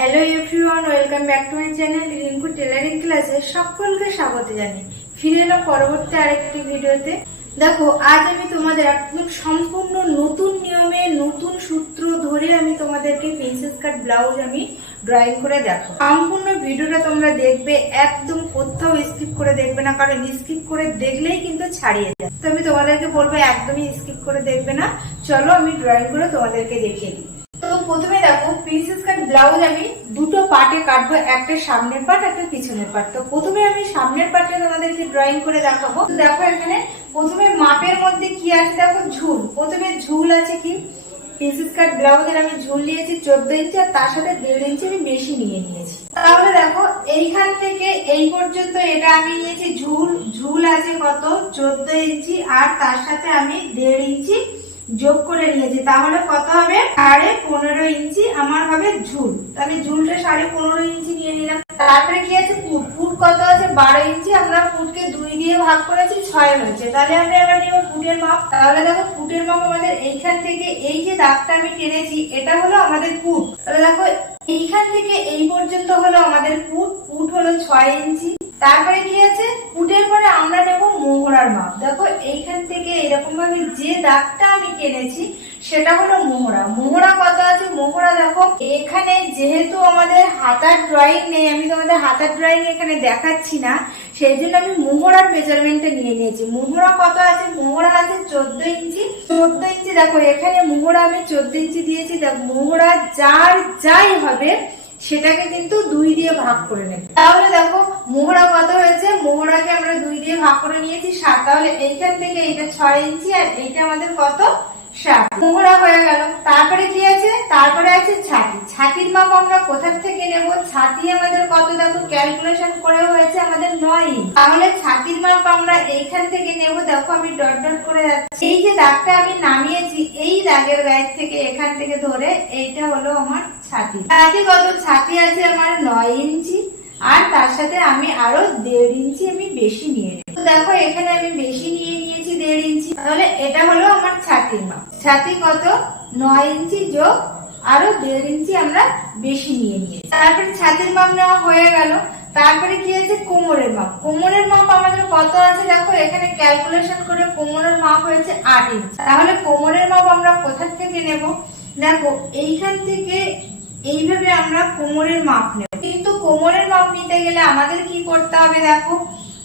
Hello everyone welcome back to my channel Rinku tailoring ক্লাসে সকলকে স্বাগত জানাই। ফিরে এলাম পরবর্তী আরেকটি ভিডিওতে। দেখো, আজ আমি তোমাদের একদম সম্পূর্ণ নতুন নিয়মে, নতুন সূত্র ধরে আমি তোমাদেরকে প্রিন্সেস কাট ব্লাউজ আমি ড্রয়িং করে দেখো সম্পূর্ণ ভিডিওটা তোমরা দেখবে, একদম কোথাও স্কিপ করে দেখবে না, কারণ স্কিপ করে দেখলেই কিন্তু ছাড়িয়ে যায়। তো আমি তোমাদেরকে বলব, একদমই স্কিপ করে দেখবে না। চলো আমি ড্রয়িং করে তোমাদেরকে দেখিয়ে দিই। প্রথমে দেখো প্রিন্সেস কাট ব্লাউজ আমি দুটো পার্টে কাটবো, একটা সামনের পার্ট একটা পিছনের পার্ট তো প্রথমে আমি সামনের পার্টে তোমাদেরকে ড্রয়িং করে দেখাবো। দেখো এখানে প্রথমে মাপের মধ্যে কি আছে? দেখো ঝুল। প্রথমে ঝুল আছে কি? প্রিন্সেস কাট ব্লাউজের আমি ঝুল নিয়েছি চোদ্দ ইঞ্চি, আর তার সাথে দেড় ইঞ্চি আমি বেশি নিয়ে নিয়েছি। তাহলে দেখো এইখান থেকে এই পর্যন্ত এটা আমি নিয়েছি ঝুল। ঝুল আছে কত? চোদ্দ ইঞ্চি, আর তার সাথে আমি দেড় ইঞ্চি যোগ করে নিয়েছি, তাহলে কত হবে? সাড়ে পনেরো ইঞ্চি, আমার হবে ঝুল। তো আমি ঝুলটা সাড়ে পনেরো ইঞ্চি নিয়ে নিলাম। তারপরে কি আছে? ফুট। ফুট কত আছে? বারো ইঞ্চি। আমরা ফুটকে দুই দিয়ে ভাগ করেছি, ছয় হয়েছে। তাহলে আমরা এবার নিব ফুটের মাপ। তাহলে দেখো, ফুটের মাপ আমাদের এইখান থেকে এই যে দাগটা আমি টেনেছি, এটা হলো আমাদের ফুট। তাহলে দেখো, এইখান থেকে এই পর্যন্ত হলো আমাদের ফুট। ফুট হলো ছয় ইঞ্চি। তারপরে কি আছে? ফুটের পরে আমরা নেব মোহরার মাপ। দেখো, এইখান থেকে এরকম ভাবে যে দাগটা আমি টেনেছি সেটা হলো মোহরা মোহরা কত আছে? মোহরা দেখো, এখানে যেহেতু আমাদের হাতার ড্রয়িং নেই, আমি তোমাদের হাতার ড্রয়িং এখানে দেখাচ্ছি না, সেই জন্য আমি মোহরার মেজারমেন্টটা নিয়ে নিয়েছি। মোহরা কত আছে? মোহরা আছে চোদ্দ ইঞ্চি। চোদ্দ ইঞ্চি, দেখো, এখানে মোহরা আমি চোদ্দ ইঞ্চি দিয়েছি। দেখো মোহরা যার যাই হবে সেটাকে কিন্তু দুই দিয়ে ভাগ করে নেবে। তাহলে দেখো, মোহরা কত হয়েছে? মোহরাকে আমরা দুই দিয়ে ভাগ করে নিয়েছি সাত। তাহলে এইখান থেকে এইটা ছয় ইঞ্চি আর এইটা আমাদের কত? সাত। মোহরা হয়ে গেল। তারপরে কি আছে? তারপরে আছে ছাতি। ছাতির মাপ আমরা কোথা থেকে নেব? ছাতি আমাদের কত দেখো? ক্যালকুলেশন করে হয়েছে আমাদের নয় তাহলে ছাতির মাপ আমরা এইখান থেকে নেব। দেখো, আমি ডট ডট করে যাচ্ছি। এই যে দাগটা আমি নামিয়েছি, এই দাগের গায়ের থেকে এখান থেকে ধরে এইটা হলো আমার ছাতি। ছাতি কত ছাতি আছে আমার নয় ইঞ্চি, আর তার সাথে আমি আরও দেড় ইঞ্চি আমি বেশি নিয়ে তো দেখো, এখানে আমি বেশি নিয়ে নিয়েছি দেড় ইঞ্চি। তাহলে এটা হলো আমার ছাতির মাপ। ছাতি কত? নয় ইঞ্চি যোগ আরও দেড় ইঞ্চি আমরা বেশি নিয়ে নিয়েছি। তারপরে ছাতির মাপ নেওয়া হয়ে গেল। তারপরে কি আছে? কোমরের মাপ। কোমরের মাপ আমাদের কত আছে দেখো? এখানে ক্যালকুলেশন করে কোমরের মাপ হয়েছে আট ইঞ্চি। তাহলে কোমরের মাপ আমরা কোথা থেকে নেব? দেখো, এইখান থেকে এইভাবে আমরা কোমরের মাপ নেব। কিন্তু কোমরের মাপ নিতে গেলে আমাদের কি করতে হবে দেখো?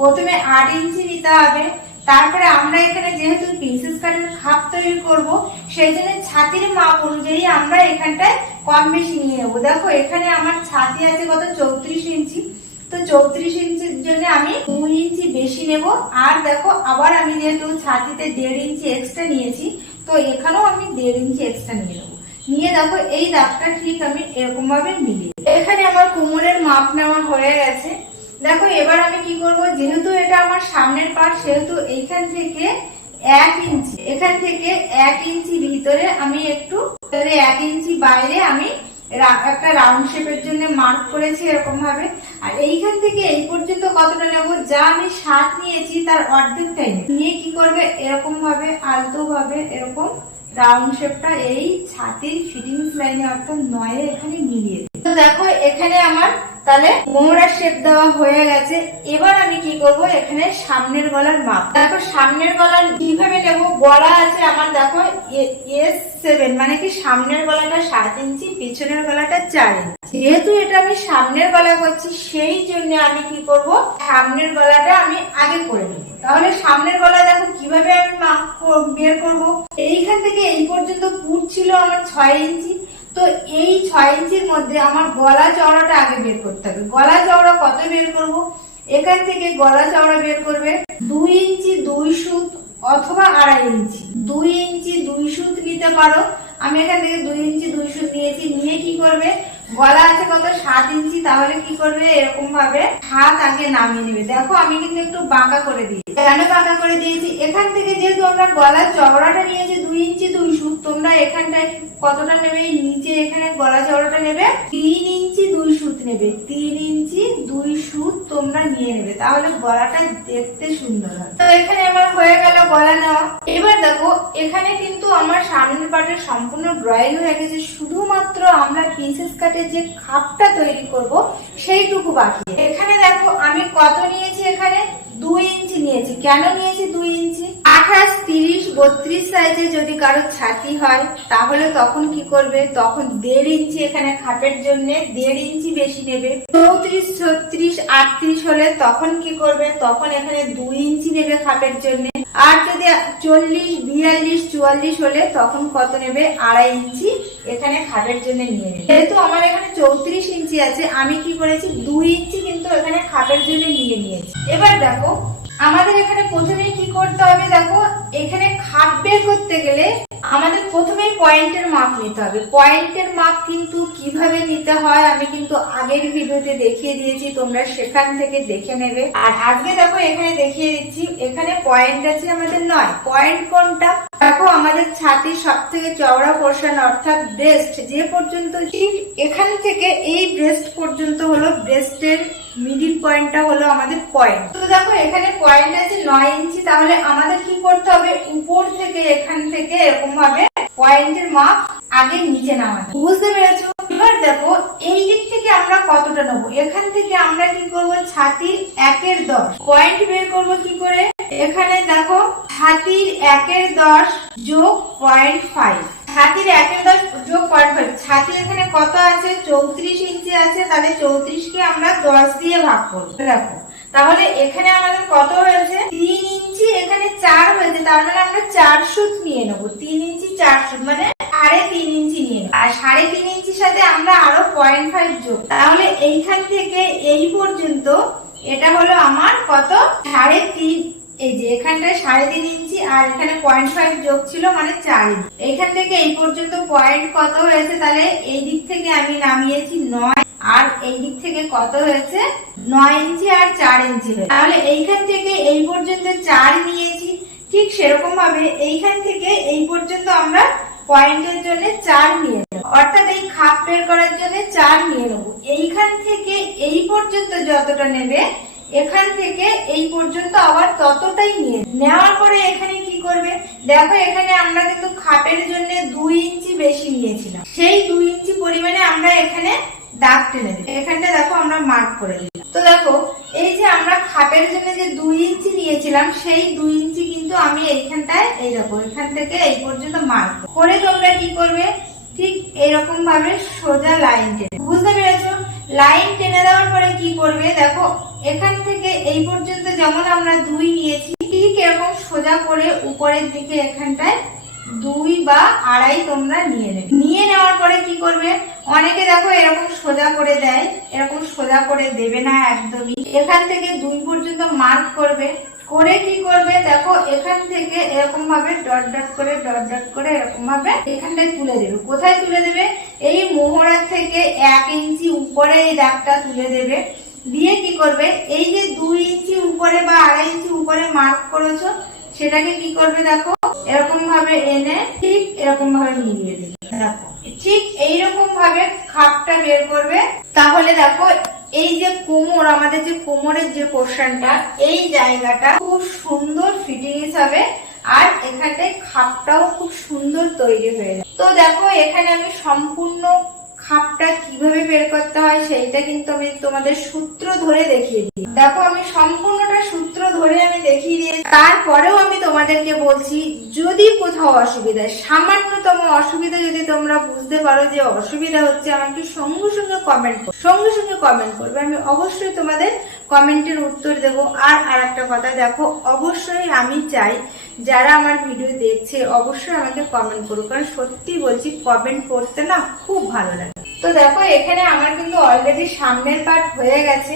প্রথমে আট ইঞ্চি নিতে হবে, তারপরে আমরা এখানে যেহেতু প্রিন্সেস কাটের খাপ তৈরি করব, সেই জন্য ছাতির মাপ অনুযায়ী আমরা এখানটায় কম বেশি নিয়ে নেব। দেখো, এখানে আমার ছাতি আছে কত? চৌত্রিশ ইঞ্চি। তো চৌত্রিশ ইঞ্চির জন্য আমি দুই ইঞ্চি বেশি নেব। আর দেখো, আবার আমি যেহেতু ছাতিতে দেড় ইঞ্চি এক্সট্রা নিয়েছি, তো এখানেও আমি দেড় ইঞ্চি এক্সট্রা নিয়ে নেব। নিয়ে দেখো, এই দাগটা ঠিক আমি এরকম ভাবে মিলিয়ে এখানে আমার কোমরের মাপ নেওয়া হয়ে গেছে। দেখো, এবার আমি কি করব? যেহেতু এটা আমার সামনের পার্ট সেহেতু এইখান থেকে এক ইঞ্চি, এখান থেকে এক ইঞ্চি ভিতরে আমি একটু এক ইঞ্চি বাইরে আমি একটা রাউন্ড শেপের জন্য মার্ক করেছি এরকম ভাবে আর এইখান থেকে এই পর্যন্ত কতটা নেব? যা আমি ষাট নিয়েছি, তার অর্ধেকটাই। নিয়ে কি করবে? এরকম ভাবে আলতো ভাবে এরকম রাউন্ড শেপটা এই ছাতির ফিটিংস লাইনে অর্থাৎ নয়ে এখানে মিলিয়ে তো দেখো, এখানে আমার তাহলে মোহরার শেপ দেওয়া হয়ে গেছে। এবার আমি কি করব? এখানে সামনের গলার মাপ। দেখো, সামনের গলার কীভাবে নেব? গলা আছে আমার, দেখো এস সেভেন মানে কি সামনের গলাটা সাত ইঞ্চি, পিছনের গলাটা চার ইঞ্চি। যেহেতু এটা আমি সামনের গলা করছি, সেই জন্য আমি কি করব? সামনের গলাটা আমি আগে করে নেব। তাহলে সামনের গলা দেখো কীভাবে আমি বের করব। এইখান থেকে এই পর্যন্ত পুট ছিল আমার ছয় ইঞ্চি। তো এই ছয় ইঞ্চির মধ্যে আমার গলা চওড়াটা আগে বের করতে হবে। গলা চওড়া কত বের করব? এখান থেকে গলা চওড়া বের করবে দুই ইঞ্চি দুই সুত অথবা আড়াই ইঞ্চি। দুই ইঞ্চি দুই সুত নিতে পারো। আমি এখান থেকে দুই ইঞ্চি দুই সুত নিয়েছি। নিয়ে কি করবে? গলা আছে কত? সাত ইঞ্চি, তাহলে কি করবে? এরকম ভাবে হাত আগে নামিয়ে নেবে। দেখো, আমি কিন্তু একটু বাঁকা করে দিয়েছি। কেন বাঁকা করে দিয়েছি? এখান থেকে যেহেতু আমরা গলার চওড়াটা নিয়েছি, দুই ইঞ্চি তোমরা এখানটায় কতটা নেবে? নিচে এখানে গলা চওড়াটা নেবে। তিন ইঞ্চি দুই সুত নেবে। তিন ইঞ্চি দুই সুত তোমরা নিয়ে নেবে। তাহলে গলাটা দেখতে সুন্দর হবে। তো এখানে আমার হয়ে গেল গলা নেওয়া এবার দেখো, এখানে কিন্তু আমার সামনের পাটের সম্পূর্ণ ড্রয়িং হয়ে গেছে। শুধুমাত্র আমরা প্রিন্সেস কাটের যে খাপটা তৈরি করব, সেইটুকু বাকি। এখানে দেখো, আমি কত নিয়েছি এখানে? দুই ইঞ্চি নিয়েছি। কেন নিয়েছি দুই ইঞ্চি? আঠাশ তিরিশ বত্রিশ সাইজে যদি কারও ছাতি হয়, তাহলে তখন কি করবে? তখন দেড় ইঞ্চি এখানে খাপের জন্য দেড় ইঞ্চি বেশি নেবে। চৌত্রিশ, ছত্রিশ, আটত্রিশ হলে তখন কি করবে? তখন এখানে দুই ইঞ্চি নেবে খাপের জন্য। আর যদি চল্লিশ, বিয়াল্লিশ, চুয়াল্লিশ হলে তখন কত নেবে? আড়াই ইঞ্চি এখানে খাপের জন্য নিয়ে নেবে। যেহেতু আমার এখানে চৌত্রিশ ইঞ্চি আছে, আমি কি করেছি? দুই ইঞ্চি কিন্তু এখানে খাপের জন্য নিয়ে নিয়েছি। এবার দেখো আমাদের এখানে প্রথমে কি করতে হবে দেখো? এখানে খাপ বের করতে গেলে আমাদের প্রথমে পয়েন্টের মাপ নিতে হবে। পয়েন্টের মাপ কিন্তু কীভাবে নিতে হয় আমি কিন্তু আগের ভিডিওতে দেখিয়ে দিয়েছি, তোমরা সেখান থেকে দেখে নেবে। আর আজকে দেখো এখানে দেখিয়ে দিচ্ছি, এখানে পয়েন্ট আছে আমাদের নয়। পয়েন্ট কোনটা? দেখো আমাদের ছাতির সব থেকে চওড়া পোর্শন অর্থাৎ ব্রেস্ট যে পর্যন্ত এখান থেকে এই ব্রেস্ট পর্যন্ত হলো ব্রেস্টের মিডিল পয়েন্টটা হলো আমাদের পয়েন্ট তো দেখো, এখানে পয়েন্ট আছে নয় ইঞ্চি, তাহলে আমাদের কি করতে হবে? উপর থেকে, এখান থেকে এরকম ভাবে পয়েন্টের মাপ আগে নিচে নামাতে। বুঝতে পেরেছ? এবার দেখো, এই দিক থেকে আমরা কতটা নেব? এখান থেকে আমরা কি করব? ছাতির একের দশ। পয়েন্ট বের করব কি করে? এখানে দেখো, ছাতির একের দশ যোগ পয়েন্ট ফাইভ ছাতির একের দশ যোগ পয়েন্ট ফাইভ ছাতির এখানে কত আছে? চৌত্রিশ ইঞ্চি আছে, তাহলে চৌত্রিশকে আমরা দশ দিয়ে ভাগ করব। দেখো, তাহলে এখানে আমাদের কত হয়েছে? তিন ইঞ্চি এখানে চার হয়েছে, তার মানে আমরা চার সুত নিয়ে নেব। তিন ইঞ্চি, চার সুত মানে সাড়ে তিন ইঞ্চি নিয়ে আর সাড়ে তিন ইঞ্চির সাথে আমরা আরও পয়েন্ট ফাইভ যোগ তাহলে এইখান থেকে এই পর্যন্ত এটা হলো আমার কত? সাড়ে তিন এই যে এখানটায় সাড়ে তিন ইঞ্চি আর এখানে পয়েন্ট ফাইভ যোগ ছিল মানে চার ইঞ্চি। এইখান থেকে এই পর্যন্ত পয়েন্ট কত হয়েছে তাহলে এই দিক থেকে আমি নামিয়েছি নয় আর এই দিক থেকে কত হয়েছে? নয় ইঞ্চি আর চার ইঞ্চি তাহলে এইখান থেকে এই পর্যন্ত চার নিয়েছি। ঠিক সেরকম ভাবে এইখান থেকে এই পর্যন্ত আমরা পয়েন্টের জন্য চার নিয়ে অর্থাৎ এই খাপ বের করার জন্য চার নিয়ে নেব। এইখান থেকে এই পর্যন্ত যতটা নেবে এখান থেকে এই পর্যন্ত আবার ততটাই নিয়ে নেওয়ার পরে এখানে কি করবে? দেখো, এখানে আমরা কিন্তু খাপের জন্য দুই ইঞ্চি বেশি নিয়েছিলাম। সেই দুই ইঞ্চি পরিমাণে আমরা এখানে দাগ টেনে দিই এখানটা দেখো, আমরা মার্ক করে দিলাম তো দেখো, এই যে আমরা খাপের জন্য যে দুই ইঞ্চি নিয়েছিলাম, সেই দুই ইঞ্চি কিন্তু আমি এইখানটায় এই দেখো, এখান থেকে এই পর্যন্ত মার্ক করে তোমরা কি করবে? ঠিক এরকম ভাবে সোজা লাইন টেনে বুঝতে পেরেছ? লাইন টেনে দেওয়ার পরে কি করবে? দেখো এখান থেকে এই পর্যন্ত যেমন আমরা দুই নিয়েছি, ঠিক এরকম সোজা করে উপরের দিকে এখানটায় দুই বা আড়াই তোমরা নিয়ে নেবে। নিয়ে নেওয়ার পরে কি করবে? অনেকে দেখো এরকম সোজা করে দেয়, এরকম সোজা করে দেবে না একদমই। এখান থেকে দুই পর্যন্ত মার্ক করবে। করে কি করবে? দেখো এখান থেকে এরকম ভাবে ডট ডট করে ডট ডট করে এরকম ভাবে এখানটায় তুলে দেবে। কোথায় তুলে দেবে? এই মোহরার থেকে এক ইঞ্চি উপরে এই দাগটা তুলে দেবে। দিয়ে কি করবে? এই যে দুই ইঞ্চি উপরে বা আড়াই ইঞ্চি উপরে মার্ক করেছ, সেটাকে কি করবে দেখো? এরকম ভাবে এনে ঠিক এরকম ভাবে মিলিয়ে দেবে। দেখো, ঠিক এইরকম ভাবে খাপটা বের করবে। তাহলে দেখো, এই যে কোমর, আমাদের যে কোমরের যে পোর্শনটা এই জায়গাটা খুব সুন্দর ফিটিংস হবে আর এখানটায় খাপটাও খুব সুন্দর তৈরি হয়ে যাবে। তো দেখো, এখানে আমি সম্পূর্ণ কীভাবে বের করতে হয় সেইটা কিন্তু আমি তোমাদের সূত্র ধরে দেখিয়ে দিই। দেখো, আমি সম্পূর্ণটা সূত্র ধরে আমি দেখিয়ে দিয়ে তারপরেও আমি তোমাদেরকে বলছি, যদি কোথাও অসুবিধা, সামান্যতম অসুবিধা যদি তোমরা বুঝতে পারো যে অসুবিধা হচ্ছে, আমাকে সঙ্গে সঙ্গে কমেন্ট করো, সঙ্গে সঙ্গে কমেন্ট করবে। আমি অবশ্যই তোমাদের কমেন্টের উত্তর দেব। আর আর একটা কথা, দেখো, অবশ্যই আমি চাই, যারা আমার ভিডিও দেখছে, অবশ্যই আমাকে কমেন্ট করুক কারণ সত্যি বলছি কমেন্ট করতে না খুব ভালো লাগে। তো দেখো, এখানে আমার কিন্তু অলরেডি সামনের পার্ট হয়ে গেছে।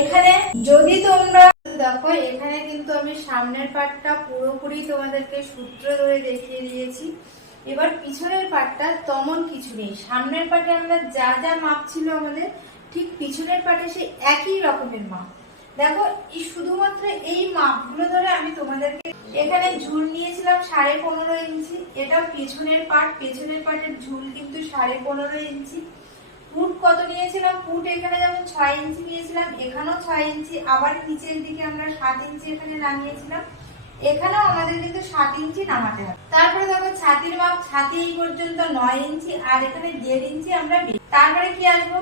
এখানে যদি তোমরা দেখো, এখানে কিন্তু আমি সামনের পার্টটা পুরোপুরি তোমাদেরকে সূত্র ধরে দেখিয়ে দিয়েছি। এবার পিছনের পার্টটা তেমন কিছু নেই। সামনের পার্টে আমরা যা যা মাপ ছিল আমাদের, ঠিক পিছনের পার্টে সেই একই রকমের মাপ। দেখো, এই শুধুমাত্র এই মাপগুলো ধরে আমি তোমাদেরকে এখানে ঝুল নিয়েছিলাম সাড়ে পনেরো ইঞ্চি। এটা পেছনের পার্ট পেছনের পার্টের ঝুল কিন্তু সাড়ে পনেরো ইঞ্চি। ফুট কত নিয়েছিলাম? ফুট এখানে যেমন ছয় ইঞ্চি নিয়েছিলাম, এখানেও ছয় ইঞ্চি, আবার নিচের দিকে আমরা সাত ইঞ্চি এখানে নামিয়েছিলাম। এখানেও আমাদের কিন্তু সাত ইঞ্চি নামাতে হবে। তারপরে দেখো ছাতির মাপ, ছাতি এই পর্যন্ত নয় ইঞ্চি, আর এখানে দেড় ইঞ্চি আমরা তারপরে কি আসব?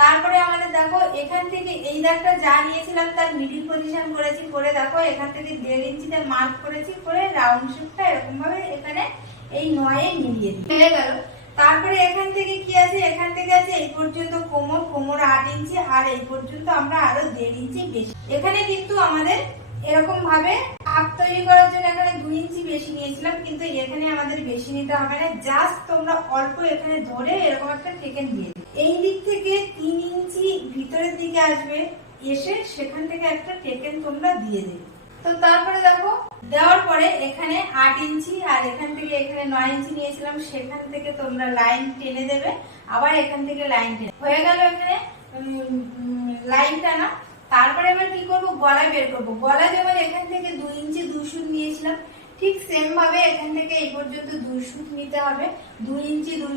তারপরে আমাদের দেখো এখান থেকে এই দাগটা যা নিয়েছিলাম তার মিডিল পজিশন করেছি, করে দেখো এখান থেকে দেড় ইঞ্চিতে মার্ক করেছি, করে রাউন্ড শেপটা এরকম ভাবে এখানে এই নয়ে মিলিয়ে দিই হয়ে গেল। তারপরে এখান থেকে কি আছে? এখান থেকে আছে এই পর্যন্ত কোমর কোমর আট ইঞ্চি, আর এই পর্যন্ত আমরা আরও দেড় ইঞ্চি বেশি। এখানে কিন্তু আমাদের এরকম ভাবে হাত তৈরি করার জন্য এখানে দুই ইঞ্চি বেশি নিয়েছিলাম, কিন্তু এখানে আমাদের বেশি নিতে হবে না। জাস্ট তোমরা অল্প এখানে ধরে এরকম একটা টেকেন দিয়ে। এই দিক থেকে তিন ইঞ্চি ভিতরের দিকে আসবে, এসে সেখান থেকে একটা টেকেন তোমরা দিয়ে দেবে। তো তারপরে দেখো, দেওয়ার পরে এখানে আট ইঞ্চি আর এখান থেকে এখানে নয় ইঞ্চি নিয়েছিলাম, সেখান থেকে তোমরা লাইন টেনে দেবে, আবার এখান থেকে লাইন টেনে হয়ে গেল এখানে লাইন টানা। তারপরে এবার কি করব? গলা বের করব। গলা যেমন এখান থেকে দুই ইঞ্চি দুই নিয়েছিলাম, ঠিক সেম ভাবে এখান থেকে এই পর্যন্ত দুই নিতে হবে দুই ইঞ্চি দুই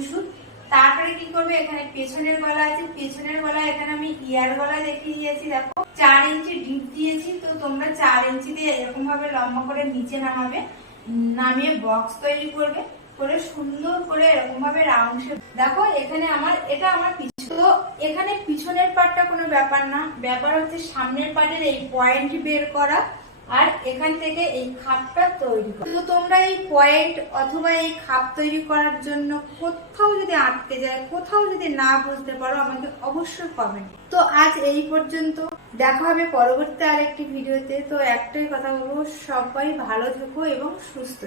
তারপরে কি করবে? এখানে পেছনের গলা আছে। পেছনের গলা এখানে আমি ইয়ার গলা দেখিয়ে দিয়েছি, দেখো। চার ইঞ্চি ডিপ দিয়েছি, তো তোমরা চার ইঞ্চি দিয়ে এরকম ভাবে লম্বা করে নিচে নামাবে, নামিয়ে বক্স তৈরি করবে, করে সুন্দর করে এরকম ভাবে রাউন্ড শেপ দেখো, এখানে আমার, এটা আমার তো এখানে পিছনের পার্টটা কোনো ব্যাপার না, ব্যাপার হচ্ছে সামনের পার্টের এই পয়েন্ট বের করা, আর এখান থেকে এই খাপটা তৈরি তো তোমরা এই পয়েন্ট অথবা এই খাপ তৈরি করার জন্য কোথাও যদি আটকে যায়, কোথাও যদি না বুঝতে পারো, আমাকে অবশ্যই কমেন্ট তো আজ এই পর্যন্ত। দেখা হবে পরবর্তী আরেকটি ভিডিওতে। তো একটাই কথা বলব সবাই ভালো থেকো এবং সুস্থ